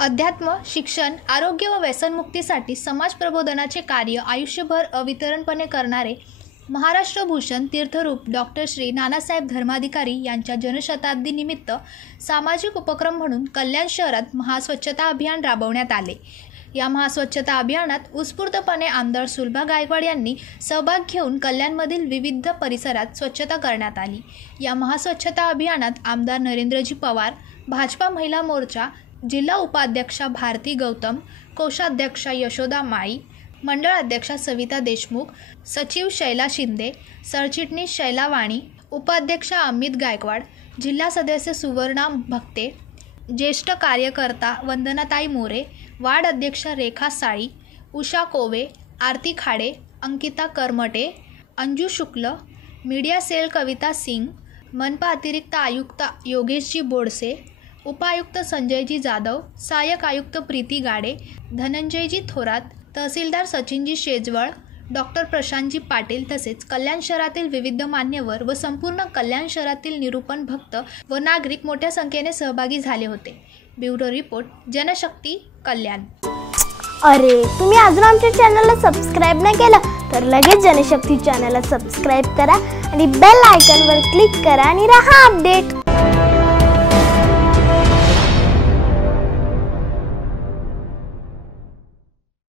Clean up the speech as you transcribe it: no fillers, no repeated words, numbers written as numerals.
अध्यात्म, शिक्षण, आरोग्य व व्यसनमुक्तीसाठी समाज प्रबोधनाचे कार्य आयुष्यभर अवितरणपणे करणारे महाराष्ट्र भूषण तीर्थरूप डॉक्टर श्री नानासाहेब धर्माधिकारी यांच्या जनशताब्दी निमित्त सामाजिक उपक्रम म्हणून कल्याण शहरात महास्वच्छता अभियान राबवण्यात आले। या महास्वच्छता अभियानात उत्स्फूर्तपणे आमदार सुलभा गायकवाड यांनी सहभाग घेऊन कल्याणमधील विविध परिसरात स्वच्छता करण्यात आली। या महास्वच्छता अभियानात आमदार नरेंद्रजी पवार, भाजपा महिला मोर्चा जिल्हा उपाध्यक्षा भारती गौतम, कोषाध्यक्षा यशोदा माळी, मंडळ अध्यक्षा सविता देशमुख, सचिव शैला शिंदे, सरचिटणीस शैला वाणी, उपाध्यक्षा अमित गायकवाड, जिल्हा सदस्य सुवर्णा भक्ते, ज्येष्ठ कार्यकर्ता वंदनाताई मोरे, वार्ड अध्यक्षा रेखा साळी, उषा कोवे, आरती खाडे, अंकिता करमटे, अंजू शुक्ल, मीडिया सेल कविता सिंग, मनपा अतिरिक्त आयुक्त योगेशजी बोडसे, उपायुक्त संजयजी जाधव, सहाय्यक आयुक्त प्रीती गाडे, धनंजयजी थोरात, तहसीलदार सचिनजी शेजवळ, डॉक्टर प्रशांतजी पाटील तसेच कल्याण शहरातील विविध मान्यवर व संपूर्ण कल्याण शहरातील निरूपण भक्त व नागरिक मोठ्या संख्येने सहभागी झाले होते। ब्युरो रिपोर्ट, जनशक्ती कल्याण। अरे, तुम्ही अजून आमच्या चॅनलला सबस्क्राइब नाही केलं तर लगेच जनशक्ती चॅनलला सबस्क्राइब करा आणि बेल आयकॉनवर क्लिक करा आणि रहा अपडेट।